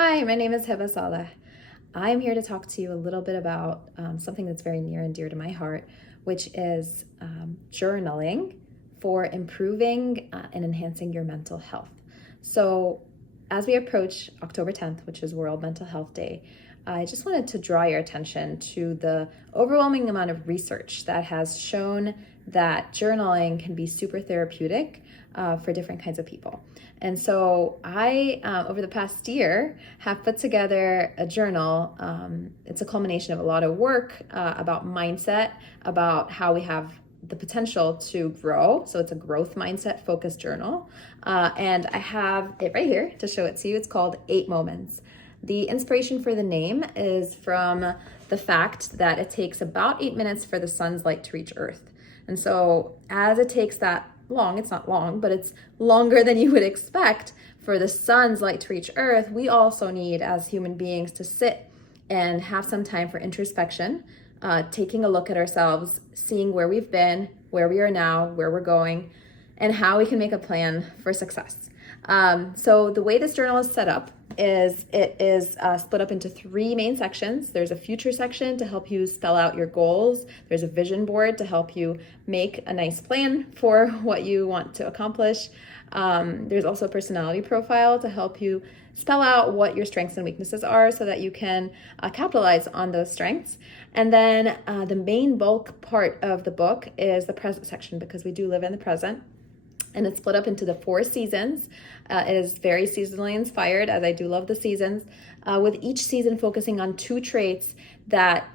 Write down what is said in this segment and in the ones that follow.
Hi, my name is Heba Saleh. I'm here to talk to you a little bit about something that's very near and dear to my heart, which is journaling for improving and enhancing your mental health. So, as we approach October 10th, which is World Mental Health Day, I just wanted to draw your attention to the overwhelming amount of research that has shown that journaling can be super therapeutic for different kinds of people. And so I, over the past year, have put together a journal. It's a culmination of a lot of work about mindset, about how we have the potential to grow. So it's a growth mindset focused journal. And I have it right here to show it to you. It's called 8 Moments. The inspiration for the name is from the fact that it takes about 8 minutes for the sun's light to reach Earth. And so as it takes that long, it's not long, but it's longer than you would expect for the sun's light to reach Earth, we also need as human beings to sit and have some time for introspection, taking a look at ourselves, seeing where we've been, where we are now, where we're going, and how we can make a plan for success. So the way this journal is set up is it is split up into 3 main sections. There's a future section to help you spell out your goals. There's a vision board to help you make a nice plan for what you want to accomplish. There's also a personality profile to help you spell out what your strengths and weaknesses are so that you can capitalize on those strengths. And then the main bulk part of the book is the present section, because we do live in the present. And it's split up into the 4 seasons. It is very seasonally inspired, as I do love the seasons, with each season focusing on 2 traits that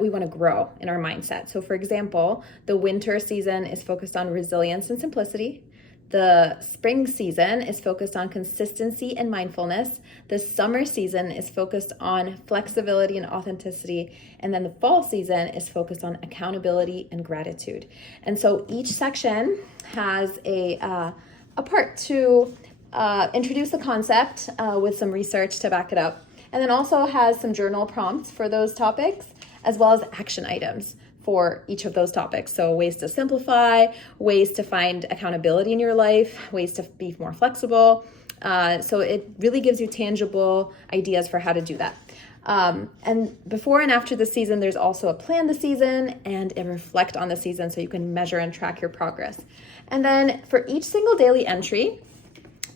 we want to grow in our mindset. So for example, the winter season is focused on resilience and simplicity. The spring season is focused on consistency and mindfulness. The summer season is focused on flexibility and authenticity. And then the fall season is focused on accountability and gratitude. And so each section has a part to introduce the concept with some research to back it up. And then also has some journal prompts for those topics, as well as action items for each of those topics. So ways to simplify, ways to find accountability in your life, ways to be more flexible. So it really gives you tangible ideas for how to do that. And before and after the season, there's also a plan the season and a reflect on the season so you can measure and track your progress. And then for each single daily entry,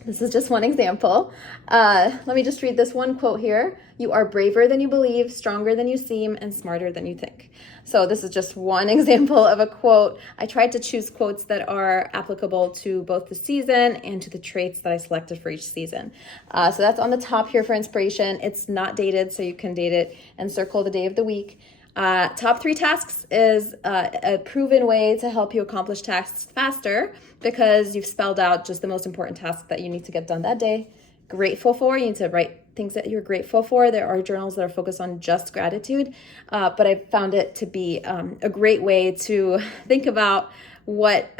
this is just one example. Let me just read this one quote here. You are braver than you believe, stronger than you seem, and smarter than you think. So this is just one example of a quote. I tried to choose quotes that are applicable to both the season and to the traits that I selected for each season. So that's on the top here for inspiration. It's not dated, so you can date it and circle the day of the week. Top 3 tasks is a proven way to help you accomplish tasks faster, because you've spelled out just the most important tasks that you need to get done that day. Grateful for, you need to write things that you're grateful for. There are journals that are focused on just gratitude, but I found it to be a great way to think about what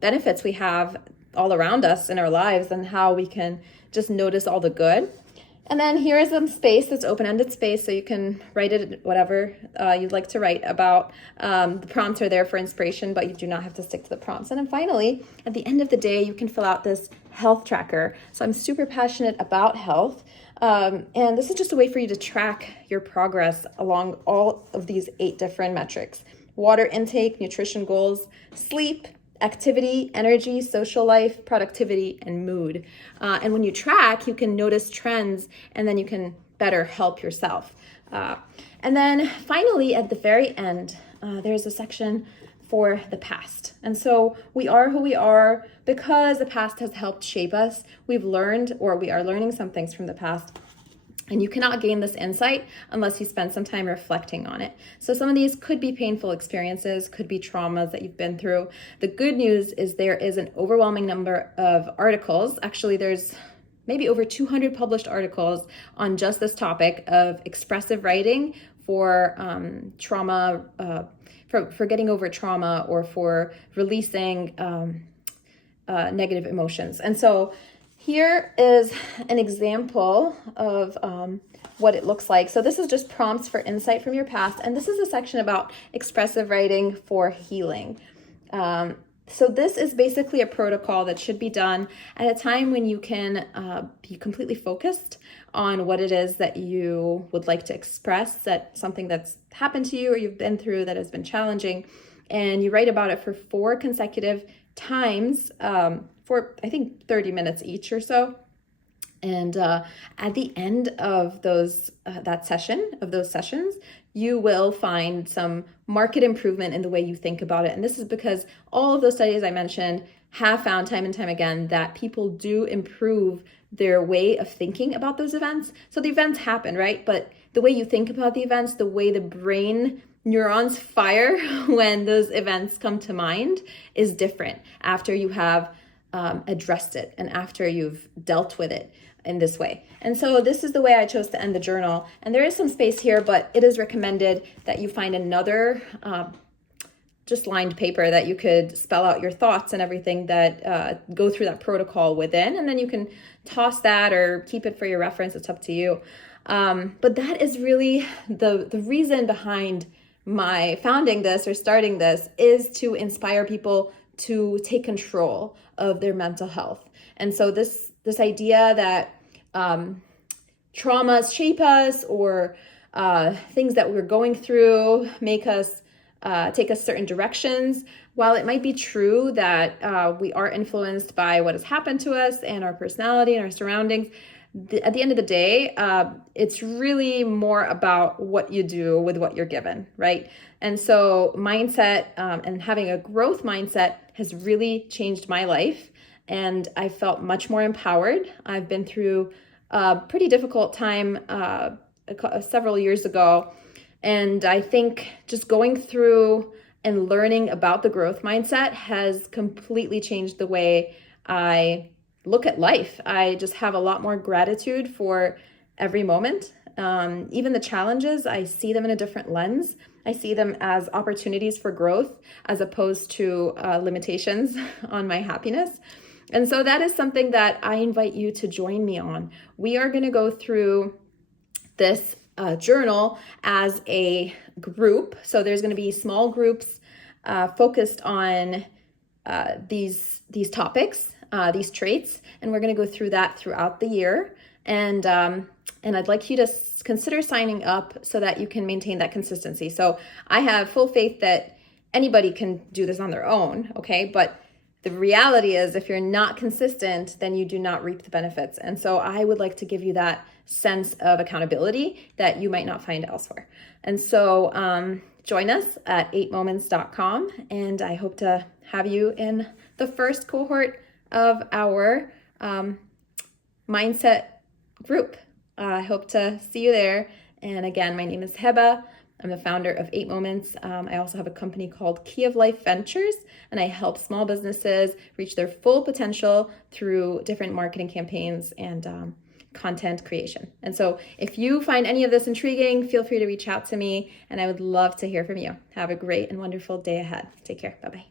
benefits we have all around us in our lives and how we can just notice all the good. And then here is some space that's open-ended space, so you can write it whatever you'd like to write about. The prompts are there for inspiration, but you do not have to stick to the prompts. And then finally, at the end of the day, you can fill out this health tracker. So I'm super passionate about health, and this is just a way for you to track your progress along all of these 8 different metrics: water intake, nutrition goals, sleep, activity, energy, social life, productivity, and mood. And when you track, you can notice trends, and then you can better help yourself. And then finally, at the very end, there's a section for the past. And so we are who we are because the past has helped shape us. We've learned, or we are learning some things from the past. And you cannot gain this insight unless you spend some time reflecting on it. So some of these could be painful experiences, could be traumas that you've been through. The good news is there is an overwhelming number of articles. Actually, there's maybe over 200 published articles on just this topic of expressive writing for trauma, for getting over trauma, or for releasing negative emotions. And so here is an example of what it looks like. So this is just prompts for insight from your past. And this is a section about expressive writing for healing. So this is basically a protocol that should be done at a time when you can be completely focused on what it is that you would like to express, that something that's happened to you or you've been through that has been challenging, and you write about it for 4 consecutive times for, I think, 30 minutes each or so. And at the end of those sessions, you will find some marked improvement in the way you think about it. And this is because all of those studies I mentioned have found time and time again that people do improve their way of thinking about those events. So the events happen, right? But the way you think about the events, the way the brain neurons fire when those events come to mind is different after you have addressed it and after you've dealt with it in this way. And so this is the way I chose to end the journal. And there is some space here, but it is recommended that you find another just lined paper that you could spell out your thoughts and everything that go through that protocol within. And then you can toss that or keep it for your reference. It's up to you. But that is really the reason behind my founding this or starting this, is to inspire people to take control of their mental health. And so this idea that traumas shape us, or things that we're going through make us take us certain directions, while it might be true that we are influenced by what has happened to us and our personality and our surroundings, at the end of the day, it's really more about what you do with what you're given, right? And so mindset and having a growth mindset has really changed my life, and I felt much more empowered. I've been through a pretty difficult time several years ago, and I think just going through and learning about the growth mindset has completely changed the way I look at life. I just have a lot more gratitude for every moment. Even the challenges, I see them in a different lens. I see them as opportunities for growth as opposed to limitations on my happiness. And so that is something that I invite you to join me on. We are going to go through this journal as a group. So there's going to be small groups focused on these topics, these traits, and we're going to go through that throughout the year. And I'd like you to consider signing up so that you can maintain that consistency. So I have full faith that anybody can do this on their own, okay? But the reality is, if you're not consistent, then you do not reap the benefits. And so I would like to give you that sense of accountability that you might not find elsewhere. And so join us at 8moments.com, and I hope to have you in the first cohort of our mindset group. I hope to see you there. And again, my name is Heba. I'm the founder of 8 Moments. I also have a company called Key of Life Ventures, and I help small businesses reach their full potential through different marketing campaigns and content creation. And so if you find any of this intriguing, feel free to reach out to me, and I would love to hear from you. Have a great and wonderful day ahead. Take care. Bye-bye.